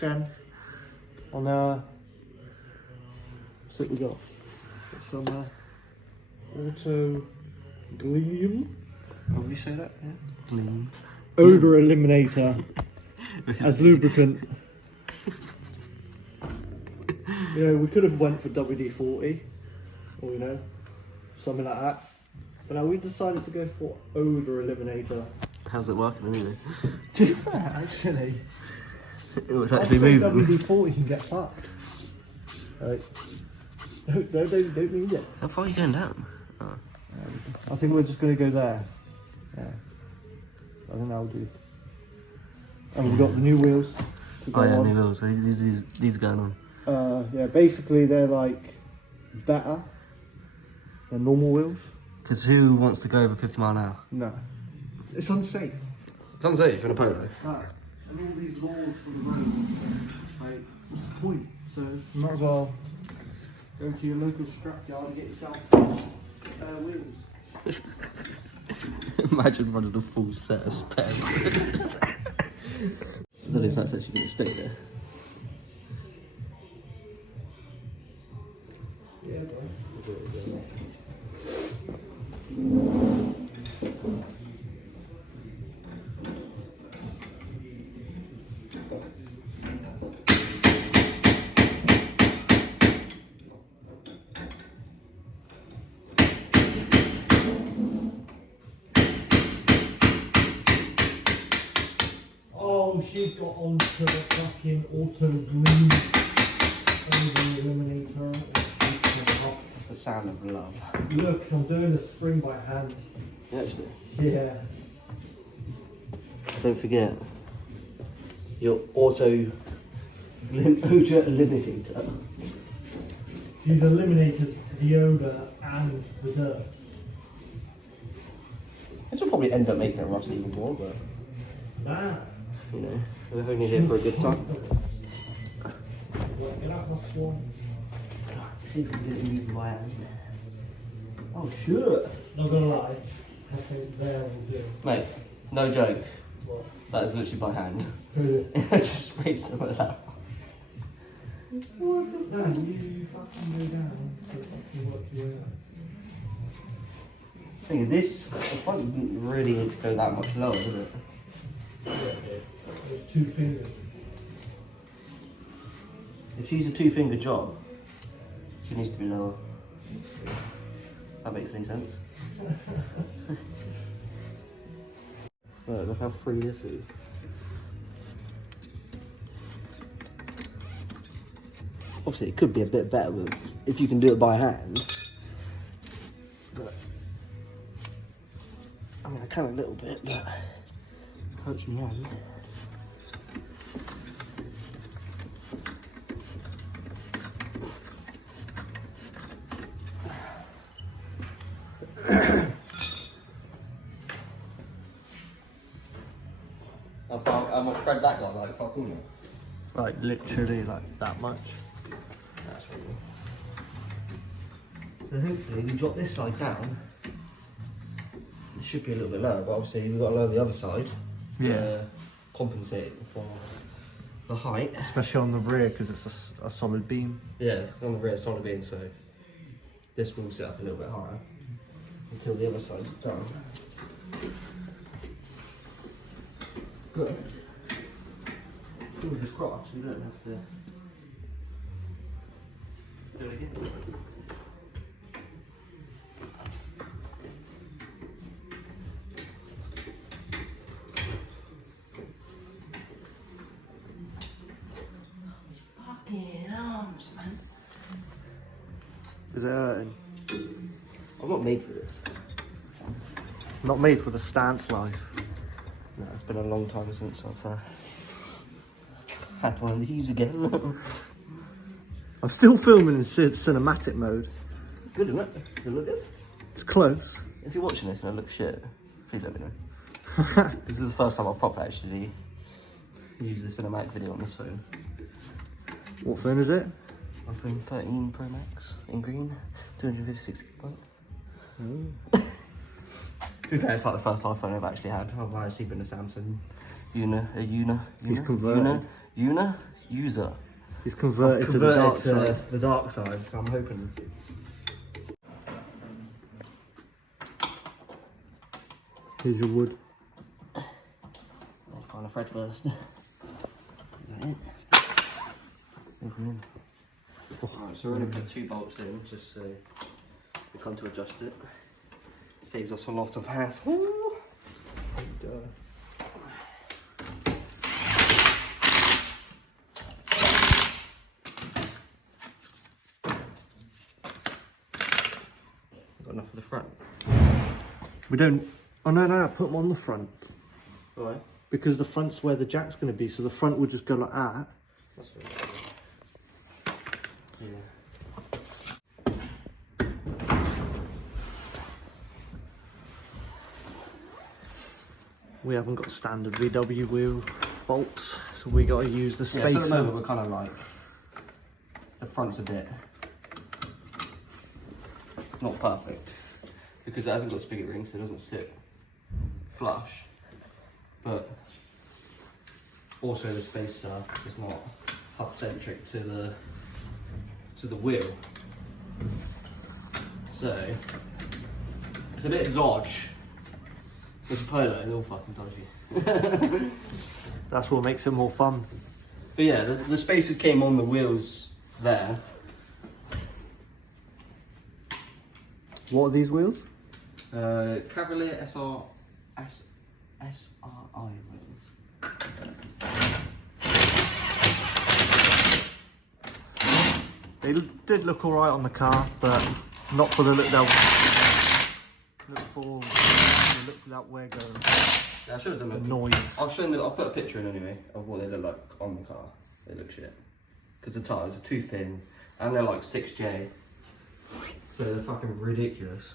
XN on so we got some auto gleam. How do you say that? Yeah. Gleam. Odor eliminator as lubricant. You know, we could have went for WD-40 or, you know, something like that. But now we decided to go for odor eliminator. How's it working anyway? To be fair, actually, It was actually moving. WD-40 can get fucked. Right. Don't need it. How far are you going down? Oh. I think we're just going to go there. Yeah. I think that'll do. And we've got the new wheels to go Oh yeah, on. new wheels. So these are going on. Yeah, basically they're like better than normal wheels. Because who wants to go over 50 mile an hour? No. It's unsafe. It's unsafe in a Polo. Ah, and all these laws for the road, like, what's the point? So you might as well go to your local scrapyard and get yourself spare wheels. Imagine running a full set of spare wheels. I don't know if that's actually going to stay there. Yeah, bro. Oh, she got onto the fucking auto glue eliminator. That's the sound of love. Look, I'm doing the spring by hand. Yeah, actually. Yeah. Don't forget your odor eliminator. She's eliminated the odour and the dirt. This will probably end up making it rust even more, but Nah. you know, we're only here for a good time. Well, get out my swan. See if we can get it moving by hand. Oh, sure. Not gonna lie, I think there will do. Mate, no joke. What? That is literally by hand. Who? Just spray some of that. What the? Man, you fucking go down to fucking work you out. Thing is, this the front didn't really need to go that much lower, does it? Yeah, it There's 2 fingers. If she's a 2-finger job, she needs to be lower. That makes any sense. Look how free this is. Obviously, it could be a bit better if you can do it by hand. But I mean, I can a little bit, but it hurts my hand. How much Fred's that got? Like 5 corner? Like literally like that much. That's really good. So hopefully we drop this side down. It should be a little bit lower, but obviously we've got to lower the other side to compensate for the height. Especially on the rear because it's a solid beam. Yeah, on the rear solid beam, so this will sit up a little bit higher until the other side's done. But fingers crossed, we don't have to do it again. Fucking arms, man. Is it hurting? I'm not made for this. Not made for the stance life. No, it's been a long time since I've had one of these again. I'm still filming in cinematic mode. It's good, isn't it? Does it look good? It's close. If you're watching this and it looks shit, please let me know. This is the first time I've proper actually used the cinematic video on this phone. What phone is it? iPhone 13 Pro Max in green, 256 gigabyte. To be fair, it's like the first iPhone I've actually had. I've actually been a Samsung Una. He's converted. Una? user. He's converted to the dark side. The dark side, so I'm hoping. Here's your wood. I'll find a thread first. Is that it? Alright, so we're going to put 2 bolts in, just so we come to adjust it. Saves us a lot of hassle. Got enough for the front. We don't. Oh no, put them on the front. Why? Because the front's where the jack's going to be, so the front would just go like that. That's what yeah. We haven't got standard VW wheel bolts, so we got to use the spacer. Yeah, so at the moment we're kind of like, the front's a bit not perfect because it hasn't got spigot rings, so it doesn't sit flush. But also the spacer is not hub centric to the wheel, so it's a bit dodge. It's a Polo, it's all fucking dodgy. That's what makes it more fun. But yeah, the spacers came on the wheels there. What are these wheels? Cavalier SRI wheels. They did look alright on the car, but not for the look they'll look for. The look that we're going. Yeah, I should have done the noise. I'll put a picture in anyway of what they look like on the car. They look shit. Because the tyres are too thin and they're like 6J. So they're fucking ridiculous.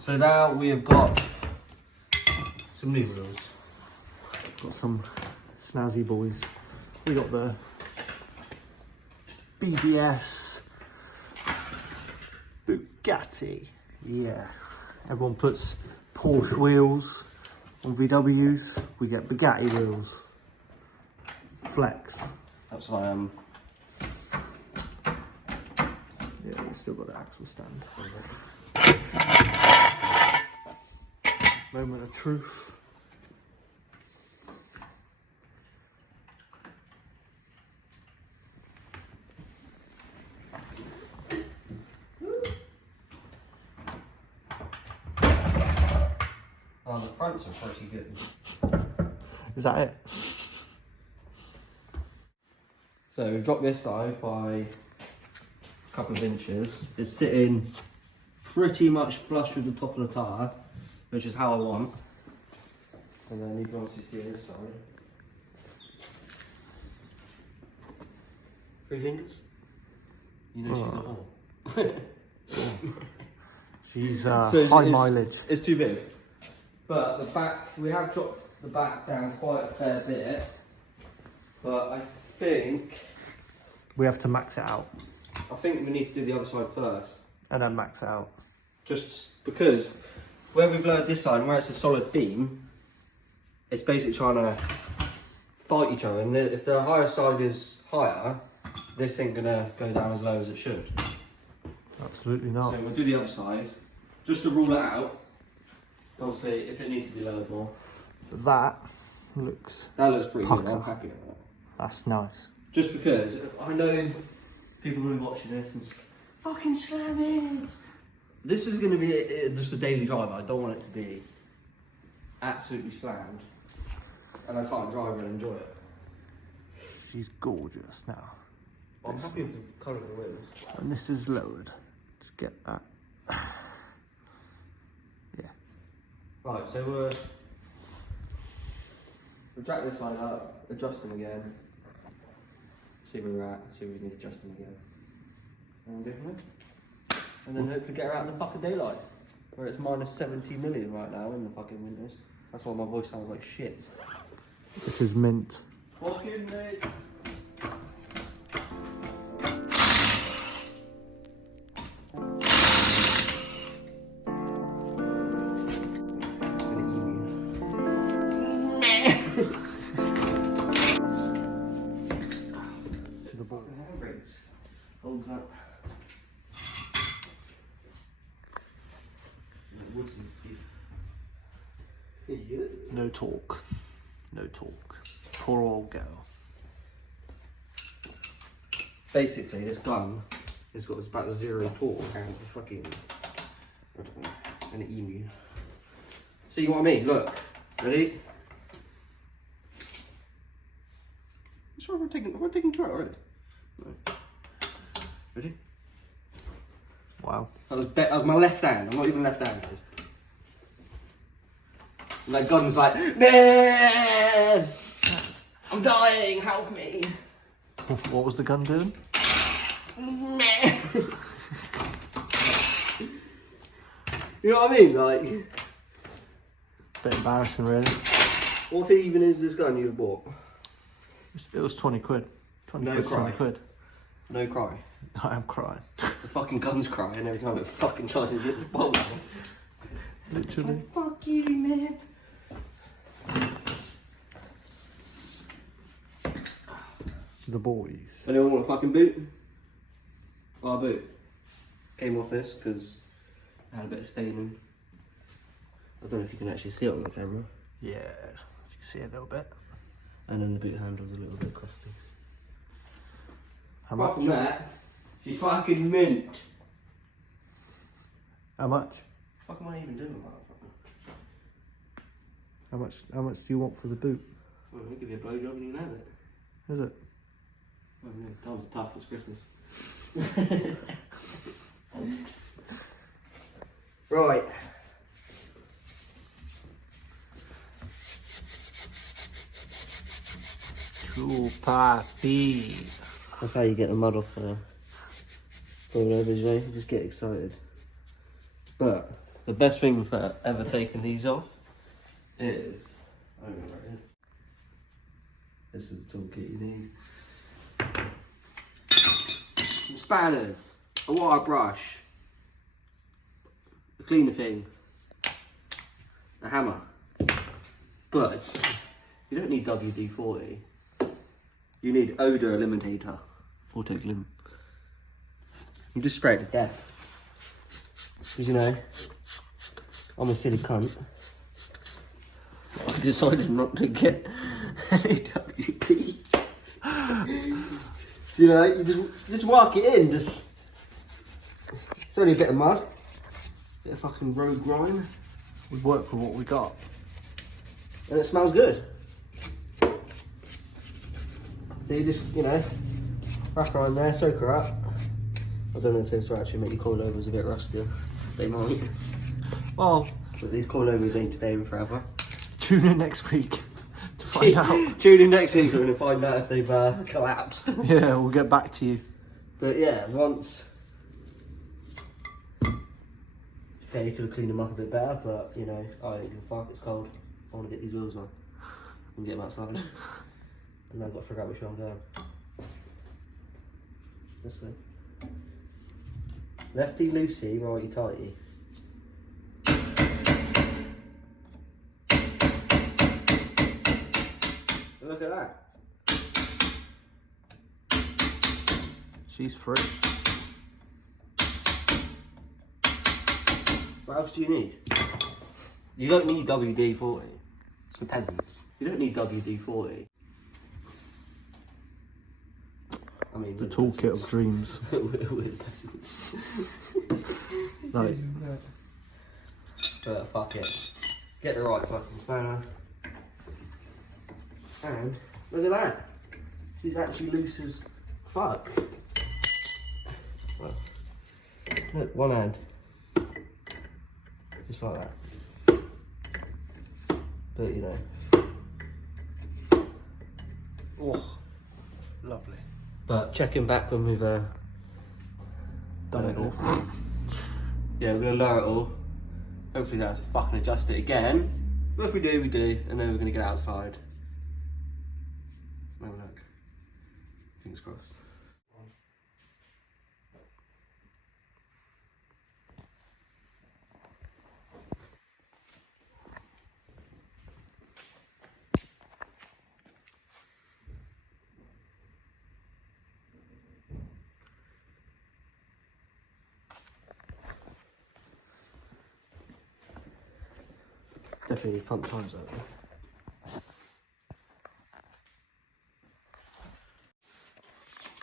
So now we have got some new wheels. Got some snazzy boys. We got the Bbs Bugatti. Yeah. Everyone puts Porsche wheels on VWs. We get Bugatti wheels. Flex. That's why I'm. Yeah, we still got the axle stand. Moment of truth. Oh, the fronts are pretty good. Is that it? So we've dropped this side by a couple of inches. It's sitting pretty much flush with the top of the tyre, which is how I want. And then you can obviously see this side. 3 fingers? You know she's a whore. She's So high mileage. It's too big. But the back, we have dropped the back down quite a fair bit. But I think We have to max it out we need to do the other side first. and then max it out. Just because where we've lowered this side and where it's a solid beam, it's basically trying to fight each other. And if the higher side is higher, this ain't gonna go down as low as it should. Absolutely not. So we'll do the other side, just to rule it out. Obviously, if it needs to be lowered more. That looks pretty good, pucker. I'm happy with that. That's nice. Just because I know people will be watching this and fucking slam it. This is going to be just a daily drive. I don't want it to be absolutely slammed. And I can't drive and enjoy it. She's gorgeous now. I'm happy with the colour of the wheels. And this is lowered. Just get that. Yeah. Right, so we'll jack this side up, adjust them again. See where we're at, see where we need to adjust them again. And go from there. And then hopefully get her out in the fucking daylight. Where it's minus 70 million right now in the fucking winters. That's why my voice sounds like shit. Which is mint. Fucking mate. Holds up. It wood seems to be. No talk. No talk. Poor old girl. Basically, this gun has got about 0 torque and it's a fucking, I don't know, an emu. See what I mean? Look. Ready? Sorry, we're taking two out already. No. Ready? Wow. That was my left hand. I'm not even left-handed. And that gun's like, nah! I'm dying. Help me. What was the gun doing? Nah. You know what I mean? Like, Bit embarrassing, really. what even is this gun you've bought? It was 20 quid. 20 No quid, cry. 20 quid. No cry. I am crying. The fucking gun's crying every time it fucking tries to get the bolt. Literally. Like, fuck you, man. The boys. Anyone want a fucking boot? Our boot. Came off this because I had a bit of staining. I don't know if you can actually see it on the camera. Yeah, you can see it a little bit. And then the boot handle's a little bit crusty. How Apart much? from that, she's fucking mint. How much? What am I even doing, motherfucker? How much do you want for the boot? Well, I'll give you a blowjob and you can have it. Is it? Oh yeah, times are tough, it's Christmas. Right. True papi. That's how you get the mud off pullovers, you know? You just get excited. But the best thing for ever taking these off is, I don't know where it is. This is the toolkit you need. Some spanners, a wire brush, a cleaner thing, a hammer. But you don't need WD-40. You need odour eliminator. Auto-glim. You just spray it to death. Because, you know, I'm a silly cunt. I decided not to get any WD. So, you know, you just work it in. It's only a bit of mud. Bit of fucking road grime. We work for what we got. And it smells good. So you just, you know, wrap her on there, soak her up. I don't know if this will actually make your coilovers a bit rustier. They might. Well, But these coilovers ain't staying forever. tune in next week to find out. Tune in next week, we're going to find out if they've collapsed. Yeah, we'll get back to you. But yeah, once... Okay, you could have cleaned them up a bit better, but, you know, I don't give a fuck, it's cold. I want to get these wheels on and get them outside. And I've got to figure out which way I'm going. This way. Lefty loosey, righty tighty. Look at that. She's free. What else do you need? You don't need WD-40. It's for peasants. You don't need WD-40. I mean, The toolkit of dreams. We're peasants. Like, But fuck it. Get the right fucking spanner. And look at that. She's actually loose as fuck. Well, look, one hand. Just like that. But you know. oh, lovely. But checking back when we've Done it all. Yeah, we're gonna lower it all. Hopefully we don't have to fucking adjust it again. But if we do, we do. And then we're gonna get outside. Have a look. Fingers crossed. Definitely front tyres out there.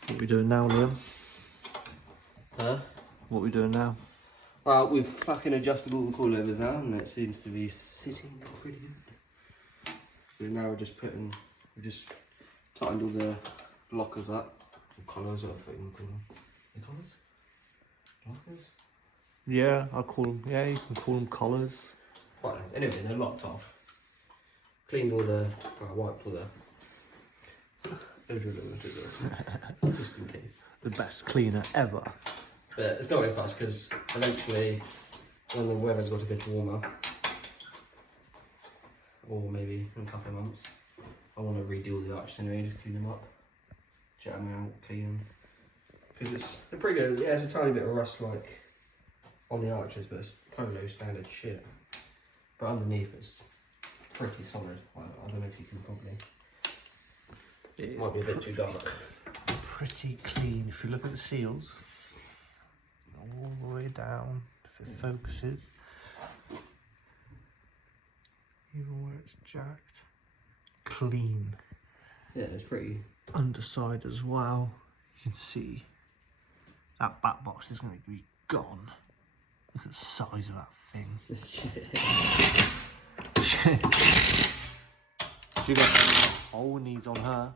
What are we doing now, Liam? Huh? What are we doing now? Well, we've fucking adjusted all the coilovers now and it seems to be sitting pretty good. So now we're just tightened all the lockers up. Or collars, what I think call them. The collars? Lockers? Yeah, I call them. Yeah, you can call them collars. Quite nice. Anyway, they're locked off. Cleaned all the, well, wiped all the. Just in case. The best cleaner ever. But it's not really fast because eventually, when the weather's got to get warmer, or maybe in a couple of months, I want to redo the arches anyway, just clean them up, jet them out, clean them. Because they're pretty good. Yeah, there's a tiny bit of rust like on the arches, but it's Polo standard shit. But underneath it's pretty solid. I don't know if you can probably. It might be a bit too dark. Pretty clean. If you look at the seals, all the way down, if it focuses, even where it's jacked, clean. Yeah, it's pretty. Underside as well, you can see that back box is going to be gone. Look at the size of that thing. This shit. She got hole knees on her.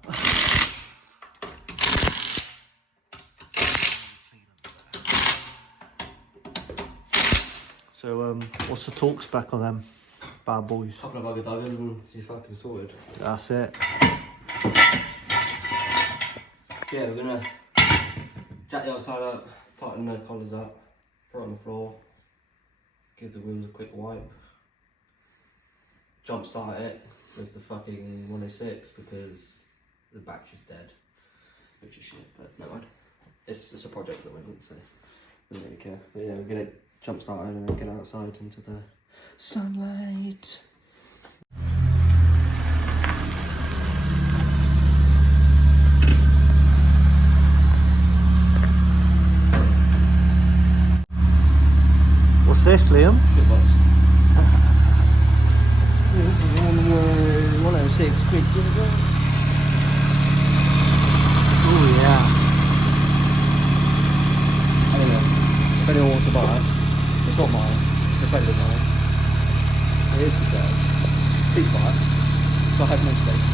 So what's the talk spec on them bad boys? Couple of other daggers and she's fucking sorted. That's it. So yeah, we're gonna jack the outside up, tighten the collars up, put it on the floor, give the wheels a quick wipe, jump start it with the fucking 106 because the battery's dead, which is shit, but no mind. It's a project at the moment, so I don't really care. But yeah, we're gonna jump start it and then get outside into the sunlight. What's this, Liam? Good box. This is one 106 quick. Oh yeah. Anyway, if anyone wants to buy it, it's not mine, it's a friend of mine. It is for sale. Please buy it. So I have no space.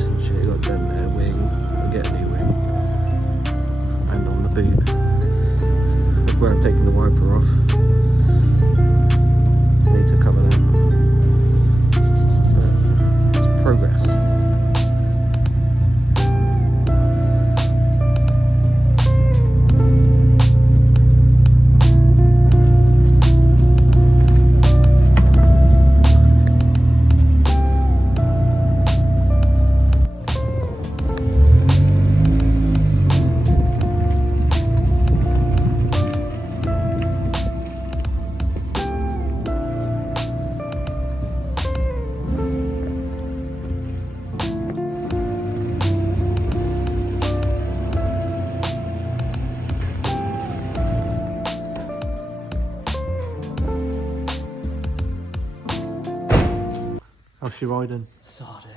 bits and shit. Got dent there, wing. I'll get a new wing. And on the boot, that's where I've taken the wiper off. Need to cover that. But it's progress. How's she riding? Sorted.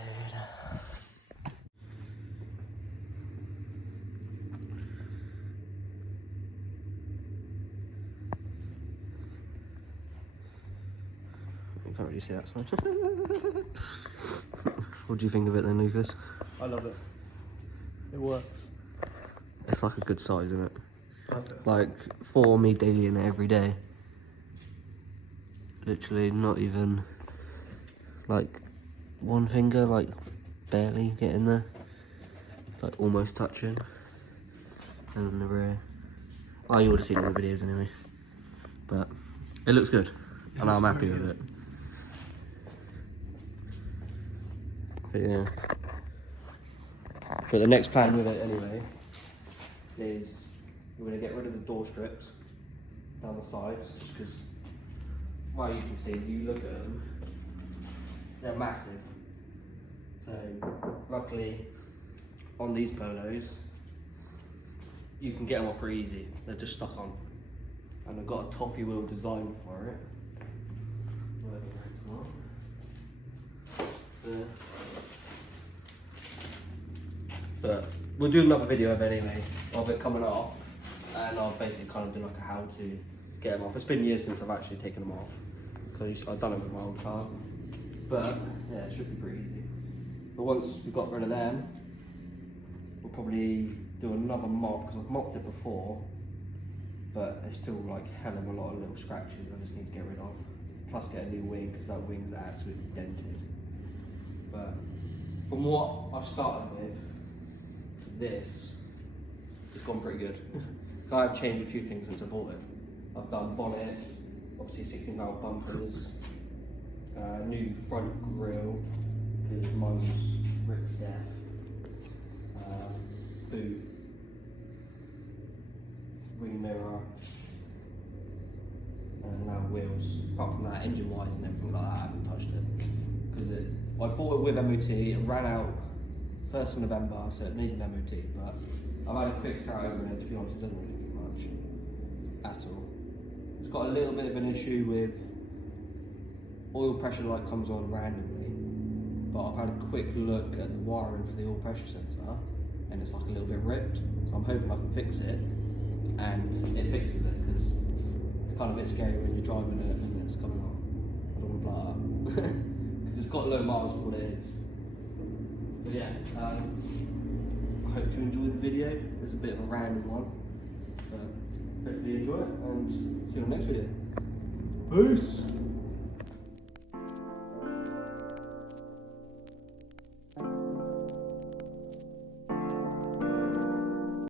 You can't really see that side. What do you think of it then, Lucas? I love it. It works. It's like a good size, isn't it? Perfect. Like for me daily in it every day. Literally not even like one finger, like barely getting there. It's like almost touching. And then the rear. Oh, you would have seen it in the videos anyway. But it looks good. And I'm happy with it. But yeah. But the next plan with it anyway is we're going to get rid of the door strips down the sides, because well, you can see, if you look at them, they're massive. So luckily on these Polos you can get them off pretty easy. They're just stuck on, and I've got a toffee wheel design for it. But we'll do another video of it anyway, of it coming off, and I'll basically kind of do like a how to get them off. It's been years since I've actually taken them off, because I've done it with my old car. But yeah, it should be pretty easy. But once we've got rid of them, we'll probably do another mop, because I've mopped it before, but there's still like hell of a lot of little scratches I just need to get rid of. Plus get a new wing, because that wing's absolutely dented. But from what I've started with, this has gone pretty good. I've changed a few things since I bought it. I've done bonnet, obviously 16 valve bumpers, new front grille, because mine was ripped to death, boot, wing mirror, and now wheels. Apart from that, engine wise and everything like that, I haven't touched it. Because I bought it with MOT, it ran out 1st of November, so it needs an MOT, but I've had a quick start over it, to be honest, it doesn't really do much at all. It's got a little bit of an issue with oil pressure light comes on randomly, but I've had a quick look at the wiring for the oil pressure sensor, and it's like a little bit ripped, so I'm hoping I can fix it, and it fixes it, because it's kind of a bit scary when you're driving it and it's coming on. I don't want to blow it up, because it's got low miles for what it is. But yeah, I hope you enjoyed the video. It's a bit of a random one, but hopefully you enjoy it, and see you in the next video. Peace!